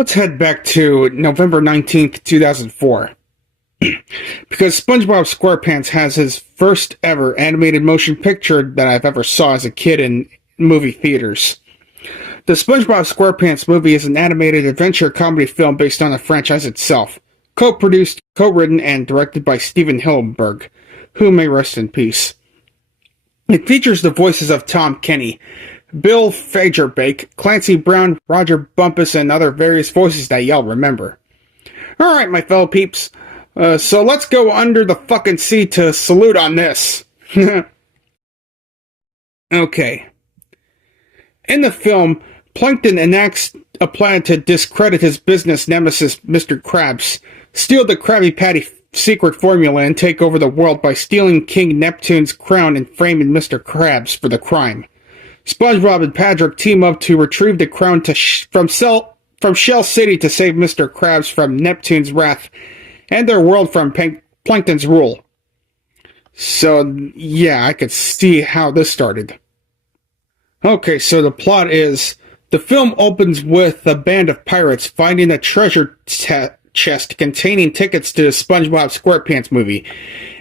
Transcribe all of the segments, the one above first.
Let's head back to November 19th, 2004. Because SpongeBob SquarePants has his first ever animated motion picture that I've ever saw as a kid in movie theaters. The SpongeBob SquarePants movie is an animated adventure comedy film based on the franchise itself, co-produced, co-written, and directed by Stephen Hillenburg, who may rest in peace. It features the voices of Tom Kenny, Bill Fagerbakke, Clancy Brown, Roger Bumpus, and other various voices that y'all remember. Alright, my fellow peeps, so let's go under the fucking sea to salute on this. Okay. In the film, Plankton enacts a plan to discredit his business nemesis, Mr. Krabs, steal the Krabby Patty secret formula, and take over the world by stealing King Neptune's crown and framing Mr. Krabs for the crime. SpongeBob and Patrick team up to retrieve the crown from Shell City to save Mr. Krabs from Neptune's wrath and their world from Plankton's rule. So, yeah, I could see how this started. Okay, so the plot is, the film opens with a band of pirates finding a treasure chest containing tickets to the SpongeBob SquarePants movie,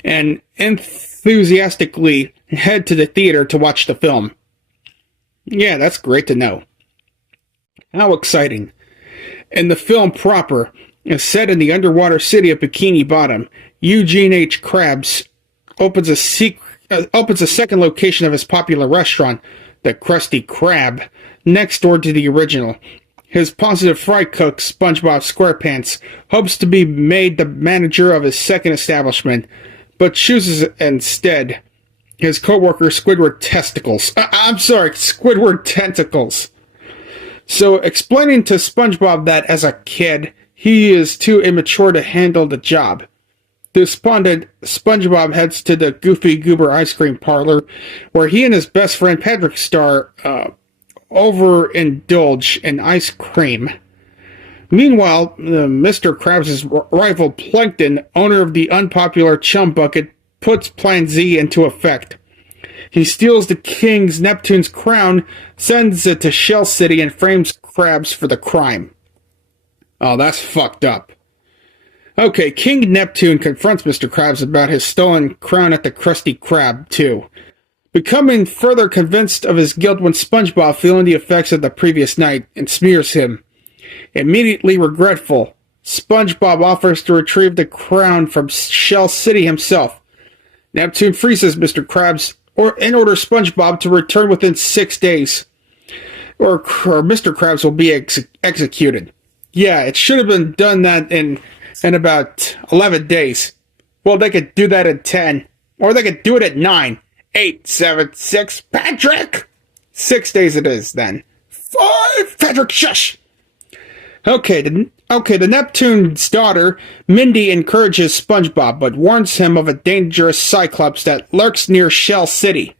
and enthusiastically head to the theater to watch the film. Yeah, that's great to know. How exciting. And the film proper is set in the underwater city of Bikini Bottom. Eugene H. Krabs opens a second location of his popular restaurant, the Krusty Krab, next door to the original. His positive fry cook, SpongeBob SquarePants, hopes to be made the manager of his second establishment, but chooses instead his co-worker Squidward Squidward Tentacles. So, explaining to SpongeBob that as a kid, he is too immature to handle the job. Despondent, SpongeBob heads to the Goofy Goober ice cream parlor, where he and his best friend Patrick overindulge in ice cream. Meanwhile, Mr. Krabs' rival Plankton, owner of the unpopular Chum Bucket, puts Plan Z into effect. He steals the King's Neptune's crown, sends it to Shell City, and frames Krabs for the crime. Oh, that's fucked up. Okay, King Neptune confronts Mr. Krabs about his stolen crown at the Krusty Krab, too. Becoming further convinced of his guilt when SpongeBob, feeling the effects of the previous night, and smears him. Immediately regretful, SpongeBob offers to retrieve the crown from Shell City himself. Neptune freezes Mr. Krabs and orders SpongeBob to return within 6 days, or Mr. Krabs will be executed. Yeah, it should have been done that in about 11 days. Well, they could do that in 10, or they could do it at 9. 8, 7, 6, Patrick! 6 days it is, then. 5, Patrick, shush! Okay, the Neptune's daughter, Mindy, encourages SpongeBob, but warns him of a dangerous Cyclops that lurks near Shell City.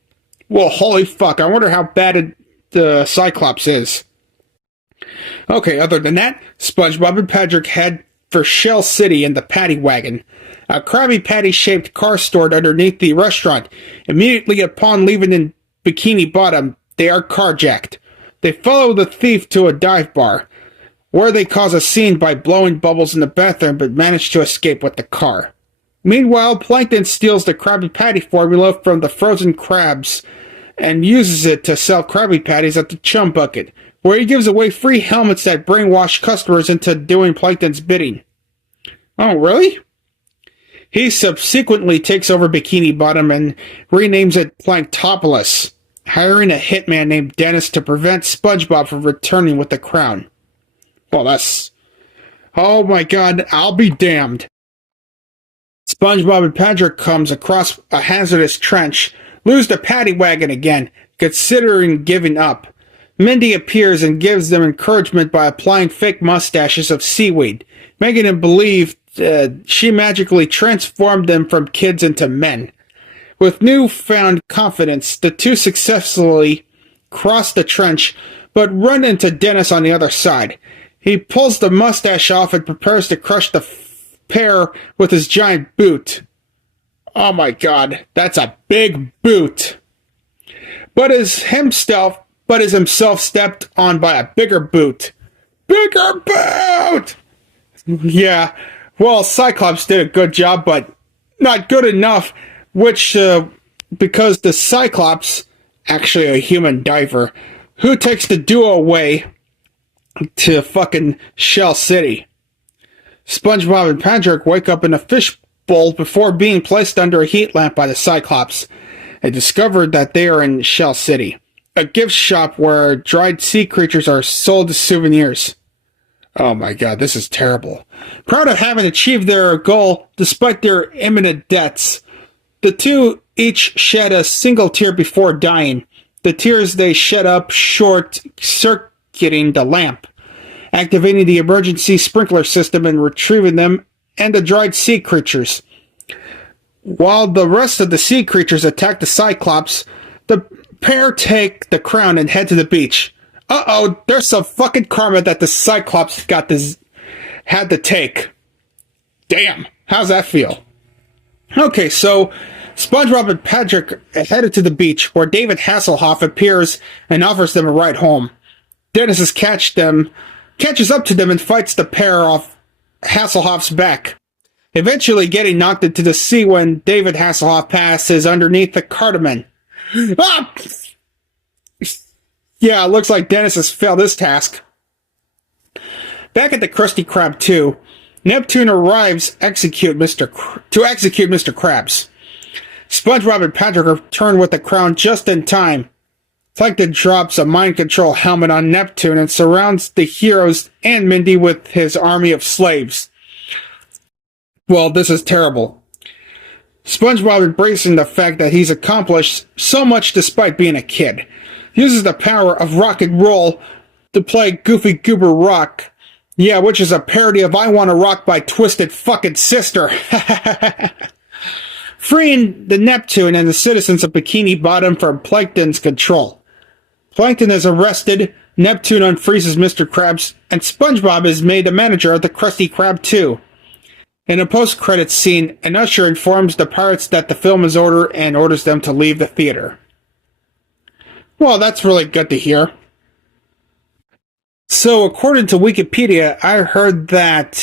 Well, holy fuck, I wonder how bad the Cyclops is. Okay, other than that, SpongeBob and Patrick head for Shell City in the Patty Wagon, a Krabby Patty-shaped car stored underneath the restaurant. Immediately upon leaving in Bikini Bottom, they are carjacked. They follow the thief to a dive bar, where they cause a scene by blowing bubbles in the bathroom but manage to escape with the car. Meanwhile, Plankton steals the Krabby Patty formula from the frozen crabs and uses it to sell Krabby Patties at the Chum Bucket, where he gives away free helmets that brainwash customers into doing Plankton's bidding. Oh, really? He subsequently takes over Bikini Bottom and renames it Planktopolis, hiring a hitman named Dennis to prevent SpongeBob from returning with the crown. Well, that's... Oh my god, I'll be damned. SpongeBob and Patrick comes across a hazardous trench, lose the Patty Wagon again, considering giving up. Mindy appears and gives them encouragement by applying fake mustaches of seaweed, making them believe she magically transformed them from kids into men. With newfound confidence, the two successfully cross the trench, but run into Dennis on the other side. He pulls the mustache off and prepares to crush the pair with his giant boot. Oh my god, that's a big boot. But is himself stepped on by a bigger boot. Bigger boat! Yeah, well, Cyclops did a good job, but not good enough, which, because the Cyclops, actually a human diver, who takes the duo away to fucking Shell City. SpongeBob and Patrick wake up in a fishbowl before being placed under a heat lamp by the Cyclops. They discover that they are in Shell City, a gift shop where dried sea creatures are sold as souvenirs. Oh my god, this is terrible. Proud of having achieved their goal despite their imminent deaths, the two each shed a single tear before dying. The tears they shed up short-circuiting the lamp, activating the emergency sprinkler system and retrieving them and the dried sea creatures. While the rest of the sea creatures attack the Cyclops, the pair take the crown and head to the beach. Uh-oh, there's some fucking karma that the Cyclops had to take. Damn, how's that feel? Okay, so SpongeBob and Patrick headed to the beach, where David Hasselhoff appears and offers them a ride home. Dennis catches up to them and fights the pair off Hasselhoff's back, eventually getting knocked into the sea when David Hasselhoff passes underneath the Cartman. Ah! Yeah, it looks like Dennis has failed this task. Back at the Krusty Krab 2, Neptune arrives to execute Mr. Krabs. SpongeBob and Patrick return with the crown just in time. Plankton drops a mind control helmet on Neptune and surrounds the heroes and Mindy with his army of slaves. Well, this is terrible. SpongeBob, embracing the fact that he's accomplished so much despite being a kid, uses the power of rock and roll to play Goofy Goober Rock. Yeah, which is a parody of I Wanna Rock by Twisted Fucking Sister. Freeing the Neptune and the citizens of Bikini Bottom from Plankton's control. Plankton is arrested, Neptune unfreezes Mr. Krabs, and SpongeBob is made the manager of the Krusty Krab 2. In a post-credits scene, an usher informs the pirates that the film is over and orders them to leave the theater. Well, that's really good to hear. So, according to Wikipedia, I heard that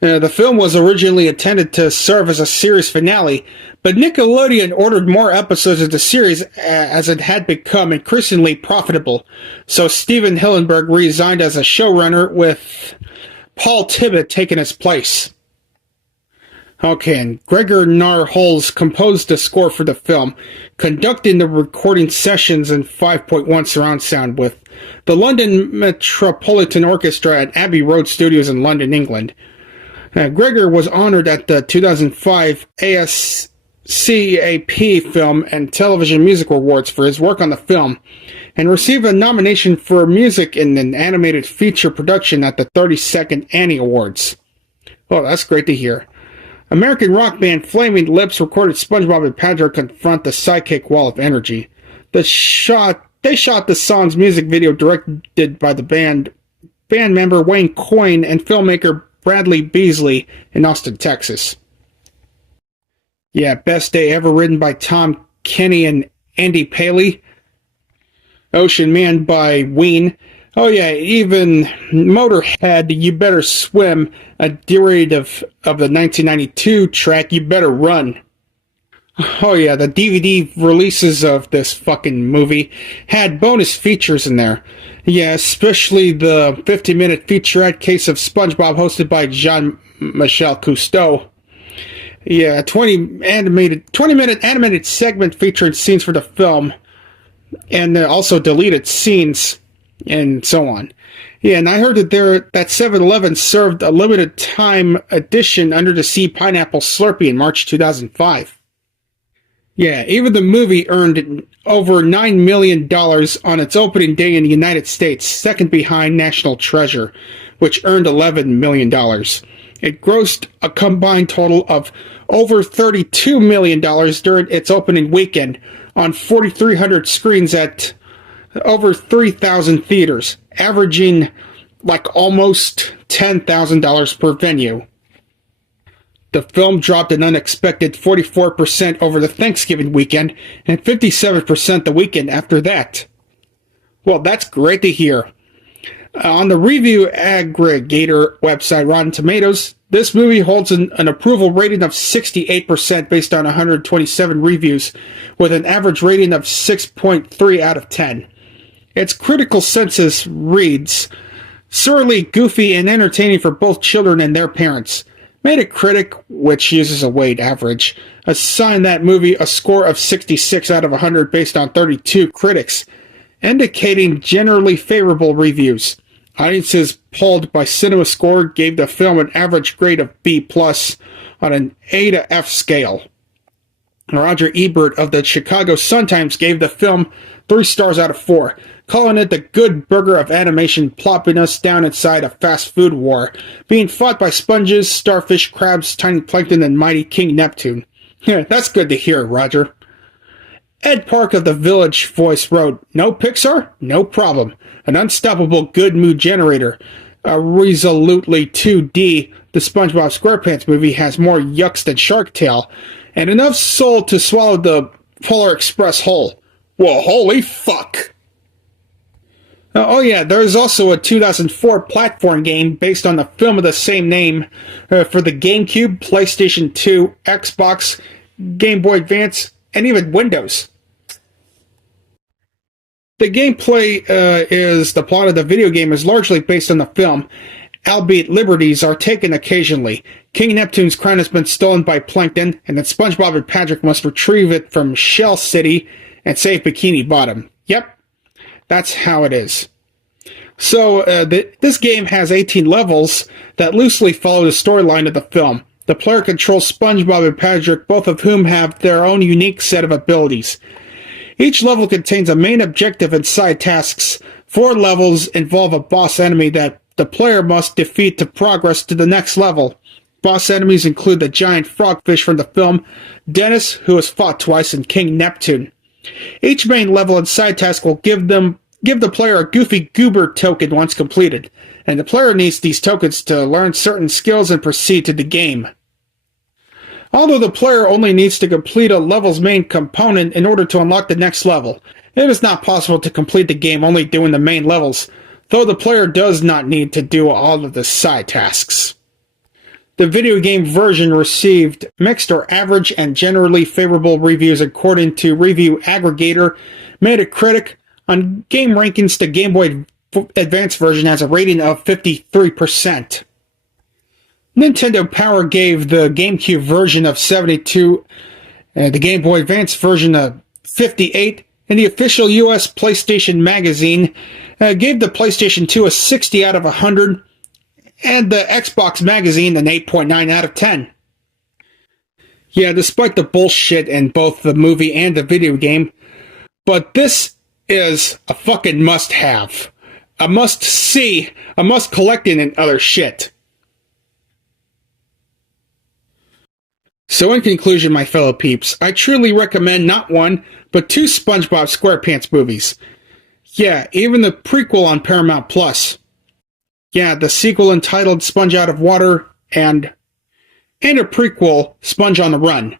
the film was originally intended to serve as a series finale, but Nickelodeon ordered more episodes of the series as it had become increasingly profitable. So Stephen Hillenburg resigned as a showrunner, with Paul Tibbitt taking his place. Okay, and Gregor Narholz composed the score for the film, conducting the recording sessions in 5.1 surround sound with the London Metropolitan Orchestra at Abbey Road Studios in London, England. Gregor was honored at the 2005 ASCAP Film and Television Music Awards for his work on the film, and received a nomination for music in an animated feature production at the 32nd Annie Awards. Oh, that's great to hear. American rock band Flaming Lips recorded SpongeBob and Patrick confront the psychic wall of energy. They shot the song's music video directed by the band member Wayne Coyne and filmmaker Bradley Beasley in Austin, Texas. Yeah, Best Day Ever, written by Tom Kenny and Andy Paley. Ocean Man by Ween. Oh yeah, even Motorhead, You Better Swim, a derivative of the 1992 track You Better Run. Oh yeah, the DVD releases of this fucking movie had bonus features in there. Yeah, especially the 50-minute featurette Case of SpongeBob hosted by Jean-Michel Cousteau. Yeah, 20-minute animated segment featuring scenes for the film, and also deleted scenes, and so on. Yeah, and I heard that 7-Eleven served a limited time edition Under the Sea Pineapple Slurpee in March 2005. Yeah, even the movie earned over $9 million on its opening day in the United States, second behind National Treasure, which earned $11 million. It grossed a combined total of over $32 million during its opening weekend on 4,300 screens at over 3,000 theaters, averaging like almost $10,000 per venue. The film dropped an unexpected 44% over the Thanksgiving weekend and 57% the weekend after that. Well, that's great to hear. On the review aggregator website Rotten Tomatoes, this movie holds an approval rating of 68% based on 127 reviews, with an average rating of 6.3 out of 10. Its critical census reads, "Surly, goofy, and entertaining for both children and their parents." Metacritic, which uses a weighted average, assigned that movie a score of 66 out of 100 based on 32 critics, indicating generally favorable reviews. Audiences polled by CinemaScore gave the film an average grade of B+ on an A to F scale. Roger Ebert of the Chicago Sun-Times gave the film 3 stars out of 4, calling it the good burger of animation plopping us down inside a fast food war, being fought by sponges, starfish, crabs, tiny plankton, and mighty King Neptune. Yeah, that's good to hear, Roger. Ed Park of The Village Voice wrote, "No Pixar? No problem. An unstoppable good mood generator. A resolutely 2D, the SpongeBob SquarePants movie has more yucks than Shark Tale, and enough soul to swallow the Polar Express whole. Well, holy fuck!" Oh yeah, there is also a 2004 platform game based on the film of the same name for the GameCube, PlayStation 2, Xbox, Game Boy Advance, and even Windows. The gameplay is the plot of the video game is largely based on the film, albeit liberties are taken occasionally. King Neptune's crown has been stolen by Plankton, and then SpongeBob and Patrick must retrieve it from Shell City and save Bikini Bottom. Yep, that's how it is. So, this game has 18 levels that loosely follow the storyline of the film. The player controls SpongeBob and Patrick, both of whom have their own unique set of abilities. Each level contains a main objective and side tasks. 4 levels involve a boss enemy that the player must defeat to progress to the next level. Boss enemies include the giant frogfish from the film, Dennis, who has fought twice, and King Neptune. Each main level and side task will give the player a Goofy Goober token once completed, and the player needs these tokens to learn certain skills and proceed to the game. Although the player only needs to complete a level's main component in order to unlock the next level, it is not possible to complete the game only doing the main levels, though the player does not need to do all of the side tasks. The video game version received mixed or average and generally favorable reviews according to review aggregator Metacritic. On game rankings, the Game Boy Advance version has a rating of 53%. Nintendo Power gave the GameCube version of 72, the Game Boy Advance version of 58, and the official US PlayStation Magazine gave the PlayStation 2 a 60 out of 100, and the Xbox Magazine an 8.9 out of 10. Yeah, despite the bullshit in both the movie and the video game, but this is a fucking must-have. A must-see, a must-collecting, and other shit. So in conclusion, my fellow peeps, I truly recommend not one, but 2 SpongeBob SquarePants movies. Yeah, even the prequel on Paramount Plus. Yeah, the sequel entitled Sponge Out of Water, and a prequel, Sponge on the Run.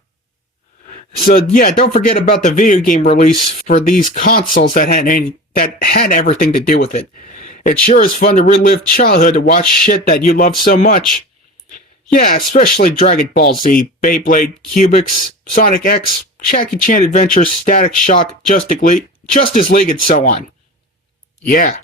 So yeah, don't forget about the video game release for these consoles that had everything to do with it. It sure is fun to relive childhood to watch shit that you love so much. Yeah, especially Dragon Ball Z, Beyblade, Cubix, Sonic X, Jackie Chan Adventures, Static Shock, Justice League, and so on. Yeah.